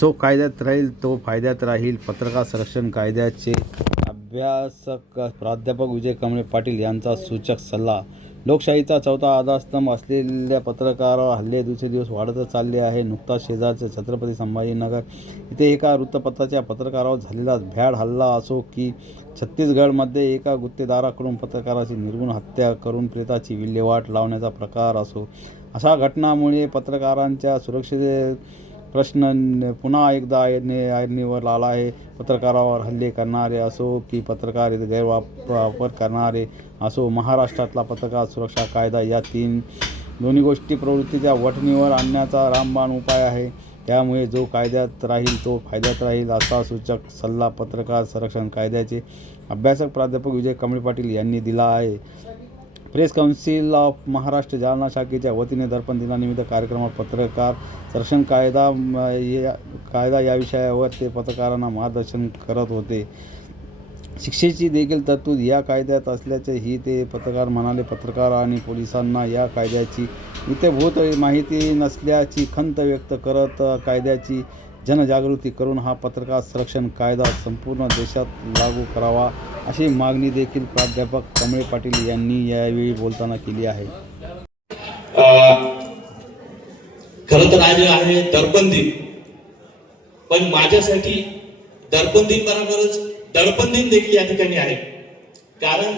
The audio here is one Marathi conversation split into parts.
जो कायद्यात राहील तो फायद्यात राहील. पत्रकार संरक्षण कायद्याचे अभ्यासक प्राध्यापक विजय कमळे पाटील यांचा सूचक सल्ला. लोकशाहीचा चौथा आधारस्तंभ असलेल्या पत्रकारावर हल्ले दुसरे दिवस वाढतच चालले आहे. नुकताच शेजारचे छत्रपती संभाजीनगर इथे एका वृत्तपत्राच्या पत्रकारावर झालेला भ्याड हल्ला असो की छत्तीसगडमध्ये एका गुत्तेदाराकडून पत्रकाराची निर्गुण हत्या करून प्रेताची विल्हेवाट लावण्याचा प्रकार असो अशा घटनामुळे पत्रकारांच्या सुरक्षेचे प्रश्न पुन्हा एकदा ऐरणी आयरणीवर आला आहे. पत्रकारावर हल्ले करणारे असो की पत्रकार गैरवाप वापर करणारे असो महाराष्ट्रातला पत्रकार सुरक्षा कायदा या तीन दोन्ही गोष्टी प्रवृत्तीच्या वठणीवर आणण्याचा रामबाण उपाय आहे. त्यामुळे जो कायद्यात राहील तो फायद्यात राहील असा सूचक सल्ला पत्रकार संरक्षण कायद्याचे अभ्यासक प्राध्यापक विजय कमळे पाटील यांनी दिला आहे. Press council of Maharashtra Jalna शाखेच्या वतीने दर्पण दिनानिमित्त कार्यक्रमात पत्रकार संरक्षण कायदा या कायदा या विषयावर ते पत्रकारांना मार्गदर्शन करत होते. शिक्षेची देखील तरतूद या कायद्यात असल्याचेही ते पत्रकार म्हणाले. पत्रकार आणि पोलिसांना या कायद्याची इत्यभूत माहिती नसल्याची खंत व्यक्त करत कायद्याची जनजागृती करून हा पत्रकार संरक्षण कायदा संपूर्ण देशात लागू करावा. अशी मागणी देखील प्राध्यापक कमळे पाटील यांनी यावेळी बोलताना केली आहे. खर तर आज आहे दर्पण दिन पण माझ्यासाठी दर्पण दिन बरोबरच दडपण दिन देखील या ठिकाणी आहे. कारण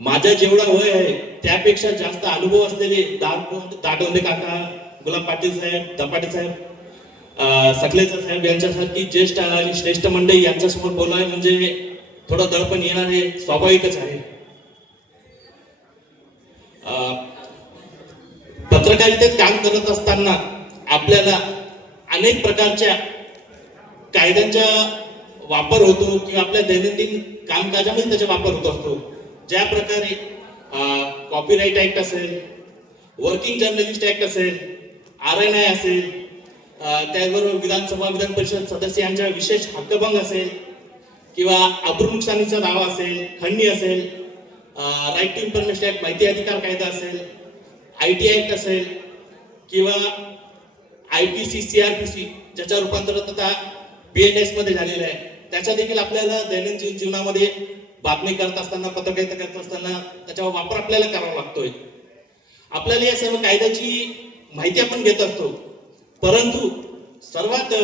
माझा जेवढा वय आहे त्यापेक्षा जास्त अनुभव असलेले दाटवंदे काका गुलाब पाटील साहेब दपाटे साहेब सकलेचा साहेब यांच्यासारखी ज्येष्ठ आणि श्रेष्ठ मंडळी यांच्यासमोर बोलाय म्हणजे थोडं दडपण येणार हे स्वाभाविकच आहे. पत्रकारितेत काम करत असताना आपल्याला अनेक प्रकारच्या कायद्यांचा वापर होतो किंवा आपल्या दैनंदिन कामकाजामध्ये त्याचा वापर होत असतो. ज्या प्रकारे कॉपीराईट ऍक्ट असेल वर्किंग जर्नलिस्ट ऍक्ट असेल आर एन आय असेल त्याचबरोबर विधानसभा विधान परिषद सदस्यांच्या विशेष हक्कभंग असेल किंवा अब्रू नुकसानीचा दावा असेल खंडणी असेल राईट टू इन्फॉर्मेशन ऍक्ट माहिती अधिकार कायदा असेल आय टी ऍक्ट असेल किंवा I P C C R P C ज्याच्या रूपांतर आता बी एन एसमध्ये झालेलं आहे. त्याच्या देखील आपल्याला दैनंदिन जीवनामध्ये बातमी करत असताना पत्रकारिता करत असताना त्याचा वापर आपल्याला करावा लागतोय. आपल्याला या सर्व कायद्याची माहिती आपण घेत असतो. परंतु सर्वात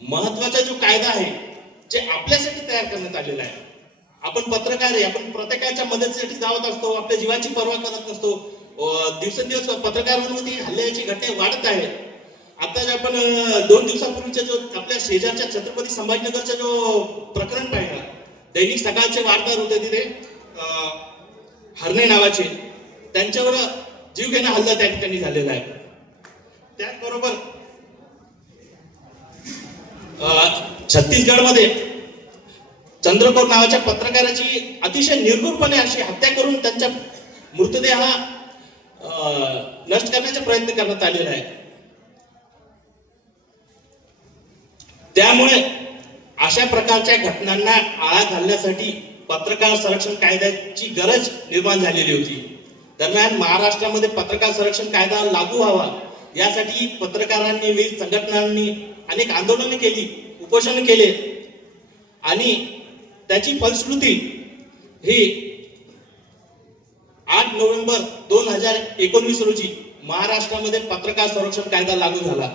महत्त्वाचा जो कायदा आहे जे आपल्यासाठी तयार करण्यात आलेलं आहे. आपण पत्रकार आहे आपण प्रत्येकाच्या मदतीसाठी धावत असतो आपल्या जीवाची पर्वा करत नसतो. दिवसेंदिवस पत्रकारांमध्ये हल्ल्याची घटना वाढत आहे. आता जे आपण दोन दिवसापूर्वीच्या जो आपल्या शेजारच्या छत्रपती संभाजीनगरचा जो प्रकरण पाहिला दैनिक सकाळचे वार्ताहर होते तिथे हरणे नावाचे. त्यांच्यावर जीवघेणा हल्ला त्या ठिकाणी झालेला आहे. त्याचबरोबर छत्तीसगडमध्ये चंद्रकोर नावाच्या पत्रकाराची अतिशय निर्गुणपणे अशी हत्या करून त्यांच्या मृतदेह नष्ट करण्याचा प्रयत्न करण्यात आलेला आहे. त्यामुळे अशा प्रकारच्या घटनांना आळा घालण्यासाठी पत्रकार संरक्षण कायद्याची गरज निर्माण झालेली होती. दरम्यान महाराष्ट्रामध्ये पत्रकार संरक्षण कायदा लागू व्हावा यासाठी पत्रकारांनी विविध संघटनांनी अनेक आंदोलने केली. उपोषण केले. आणि त्याची फलश्रुती ही आठ नोव्हेंबर दोन हजार एकोणवीस रोजी महाराष्ट्रामध्ये पत्रकार संरक्षण कायदा लागू झाला.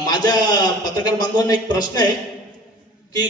माझ्या पत्रकार बांधवांना एक प्रश्न आहे की